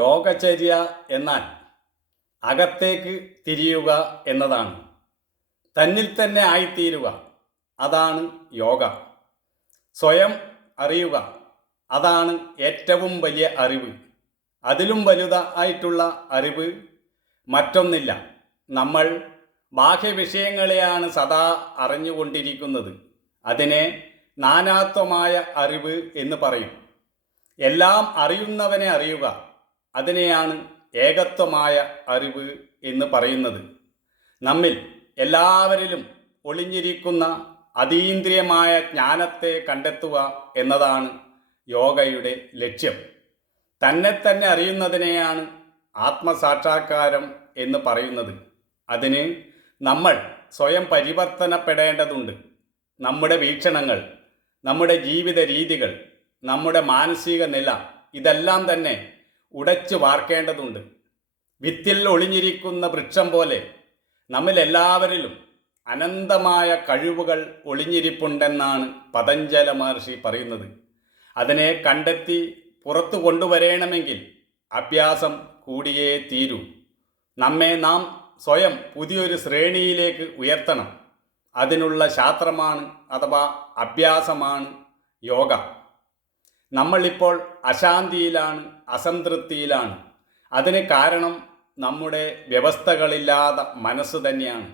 യോഗചര്യ എന്നാൽ അകത്തേക്ക് തിരിയുക എന്നതാണ്. തന്നിൽ തന്നെ ആയിത്തീരുക, അതാണ് യോഗ. സ്വയം അറിയുക, അതാണ് ഏറ്റവും വലിയ അറിവ്. അതിലും വലുതായിട്ടുള്ള അറിവ് മറ്റൊന്നില്ല. നമ്മൾ ബാഹ്യവിഷയങ്ങളെയാണ് സദാ അറിഞ്ഞുകൊണ്ടിരിക്കുന്നത്. അതിനെ നാനാത്വമായ അറിവ് എന്ന് പറയും. എല്ലാം അറിയുന്നവനെ അറിയുക, അതിനെയാണ് ഏകത്വമായ അറിവ് എന്ന് പറയുന്നത്. നമ്മിൽ എല്ലാവരിലും ഒളിഞ്ഞിരിക്കുന്ന അതീന്ദ്രിയമായ ജ്ഞാനത്തെ കണ്ടെത്തുക എന്നതാണ് യോഗയുടെ ലക്ഷ്യം. തന്നെ തന്നെ അറിയുന്നതിനെയാണ് ആത്മസാക്ഷാത്കാരം എന്ന് പറയുന്നത്. അതിന് നമ്മൾ സ്വയം പരിവർത്തനപ്പെടേണ്ടതുണ്ട്. നമ്മുടെ വീക്ഷണങ്ങൾ, നമ്മുടെ ജീവിത രീതികൾ, നമ്മുടെ മാനസിക നില, ഇതെല്ലാം തന്നെ ഉടച്ചു വാർക്കേണ്ടതുണ്ട്. വിത്തിൽ ഒളിഞ്ഞിരിക്കുന്ന വൃക്ഷം പോലെ നമ്മിലെല്ലാവരിലും അനന്തമായ കഴിവുകൾ ഒളിഞ്ഞിരിപ്പുണ്ടെന്നാണ് പതഞ്ജല മഹർഷി പറയുന്നത്. അതിനെ കണ്ടെത്തി പുറത്തു കൊണ്ടുവരണമെങ്കിൽ അഭ്യാസം കൂടിയേ തീരൂ. നമ്മെ നാം സ്വയം പുതിയൊരു ശ്രേണിയിലേക്ക് ഉയർത്തണം. അതിനുള്ള ശാസ്ത്രമാണ് അഥവാ അഭ്യാസമാണ് യോഗ. നമ്മളിപ്പോൾ അശാന്തിയിലാണ്, അസംതൃപ്തിയിലാണ്. അതിന് കാരണം നമ്മുടെ വ്യവസ്ഥകളില്ലാത്ത മനസ്സ് തന്നെയാണ്.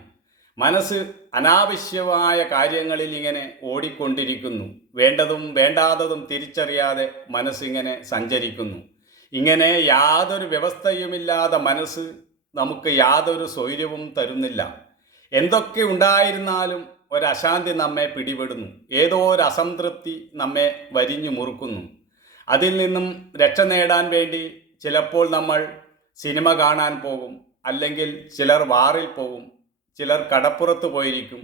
മനസ്സ് അനാവശ്യമായ കാര്യങ്ങളിൽ ഇങ്ങനെ ഓടിക്കൊണ്ടിരിക്കുന്നു. വേണ്ടതും വേണ്ടാത്തതും തിരിച്ചറിയാതെ മനസ്സിങ്ങനെ സഞ്ചരിക്കുന്നു. ഇങ്ങനെ യാതൊരു വ്യവസ്ഥയുമില്ലാതെ മനസ്സ് നമുക്ക് യാതൊരു സ്വൈര്യവും തരുന്നില്ല. എന്തൊക്കെ ഉണ്ടായിരുന്നാലും ഒരശാന്തി നമ്മെ പിടിപെടുന്നു. ഏതോ ഒരു അസംതൃപ്തി നമ്മെ വരിഞ്ഞു മുറുക്കുന്നു. അതിൽ നിന്നും രക്ഷ നേടാൻ വേണ്ടി ചിലപ്പോൾ നമ്മൾ സിനിമ കാണാൻ പോകും, അല്ലെങ്കിൽ ചിലർ ബാറിൽ പോകും, ചിലർ കടപ്പുറത്ത് പോയിരിക്കും.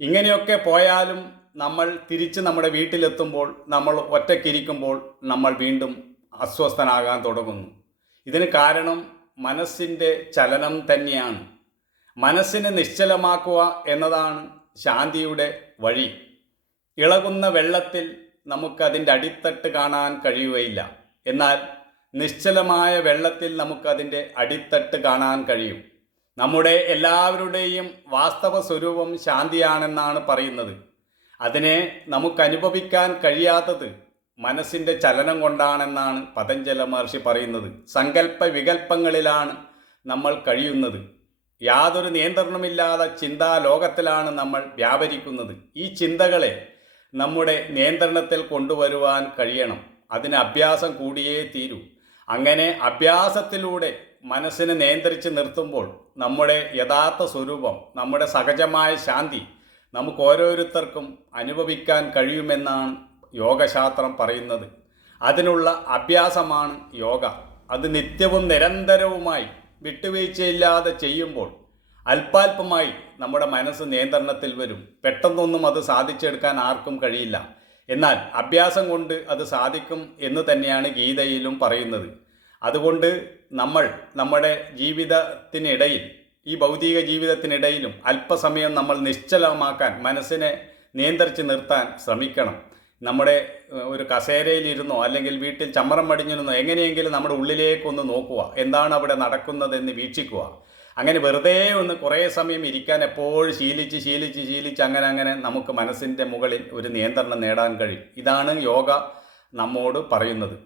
ഇങ്ങനെയൊക്കെ പോയാലും നമ്മൾ തിരിച്ച് നമ്മുടെ വീട്ടിലെത്തുമ്പോൾ, നമ്മൾ ഒറ്റയ്ക്കിരിക്കുമ്പോൾ നമ്മൾ വീണ്ടും അസ്വസ്ഥനാകാൻ തുടങ്ങുന്നു. ഇതിന് കാരണം മനസ്സിൻ്റെ ചലനം തന്നെയാണ്. മനസ്സിനെ നിശ്ചലമാക്കുക എന്നതാണ് ശാന്തിയുടെ വഴി. ഇളകുന്ന വെള്ളത്തിൽ നമുക്കതിൻ്റെ അടിത്തട്ട് കാണാൻ കഴിയുകയില്ല. എന്നാൽ നിശ്ചലമായ വെള്ളത്തിൽ നമുക്കതിൻ്റെ അടിത്തട്ട് കാണാൻ കഴിയും. നമ്മുടെ എല്ലാവരുടെയും വാസ്തവ സ്വരൂപം ശാന്തിയാണെന്നാണ് പറയുന്നത്. അതിനെ നമുക്കനുഭവിക്കാൻ കഴിയാത്തത് മനസ്സിൻ്റെ ചലനം കൊണ്ടാണെന്നാണ് പതഞ്ജല മഹർഷി പറയുന്നത്. സങ്കല്പ വികല്പങ്ങളിലാണ് നമ്മൾ കഴിയുന്നത്. യാതൊരു നിയന്ത്രണമില്ലാതെ ചിന്താലോകത്തിലാണ് നമ്മൾ വ്യാപരിക്കുന്നത്. ഈ ചിന്തകളെ നമ്മുടെ നിയന്ത്രണത്തിൽ കൊണ്ടുവരുവാൻ കഴിയണം. അതിന് അഭ്യാസം കൂടിയേ തീരൂ. അങ്ങനെ അഭ്യാസത്തിലൂടെ മനസ്സിനെ നിയന്ത്രിച്ച് നിർത്തുമ്പോൾ നമ്മുടെ യഥാർത്ഥ സ്വരൂപം, നമ്മുടെ സഹജമായ ശാന്തി നമുക്ക് ഓരോരുത്തർക്കും അനുഭവിക്കാൻ കഴിയുമെന്നാണ് യോഗശാസ്ത്രം പറയുന്നത്. അതിനുള്ള അഭ്യാസമാണ് യോഗ. അത് നിത്യവും നിരന്തരവുമായി വിട്ടുവീഴ്ചയില്ലാതെ ചെയ്യുമ്പോൾ അല്പാൽപമായി നമ്മുടെ മനസ്സ് നിയന്ത്രണത്തിൽ വരും. പെട്ടെന്നൊന്നും അത് സാധിച്ചെടുക്കാൻ ആർക്കും കഴിയില്ല. എന്നാൽ അഭ്യാസം കൊണ്ട് അത് സാധിക്കും എന്ന് തന്നെയാണ് ഗീതയിലും പറയുന്നത്. അതുകൊണ്ട് നമ്മൾ നമ്മുടെ ജീവിതത്തിനിടയിൽ, ഈ ഭൗതിക ജീവിതത്തിനിടയിലും അല്പസമയം നമ്മൾ നിശ്ചലമാക്കാൻ, മനസ്സിനെ നിയന്ത്രിച്ച് നിർത്താൻ ശ്രമിക്കണം. നമ്മുടെ ഒരു കസേരയിലിരുന്നോ അല്ലെങ്കിൽ വീട്ടിൽ ചമ്മറം പടിഞ്ഞിരുന്നോ എങ്ങനെയെങ്കിലും നമ്മുടെ ഉള്ളിലേക്കൊന്ന് നോക്കുക, എന്താണ് അവിടെ നടക്കുന്നതെന്ന് വീക്ഷിക്കുക. അങ്ങനെ വെറുതെ ഒന്ന് കുറേ സമയം ഇരിക്കാൻ എപ്പോഴും ശീലിച്ച് അങ്ങനെ നമുക്ക് മനസ്സിൻ്റെ മുകളിൽ ഒരു നിയന്ത്രണം നേടാൻ കഴിയും. ഇതാണ് യോഗ നമ്മോട് പറയുന്നത്.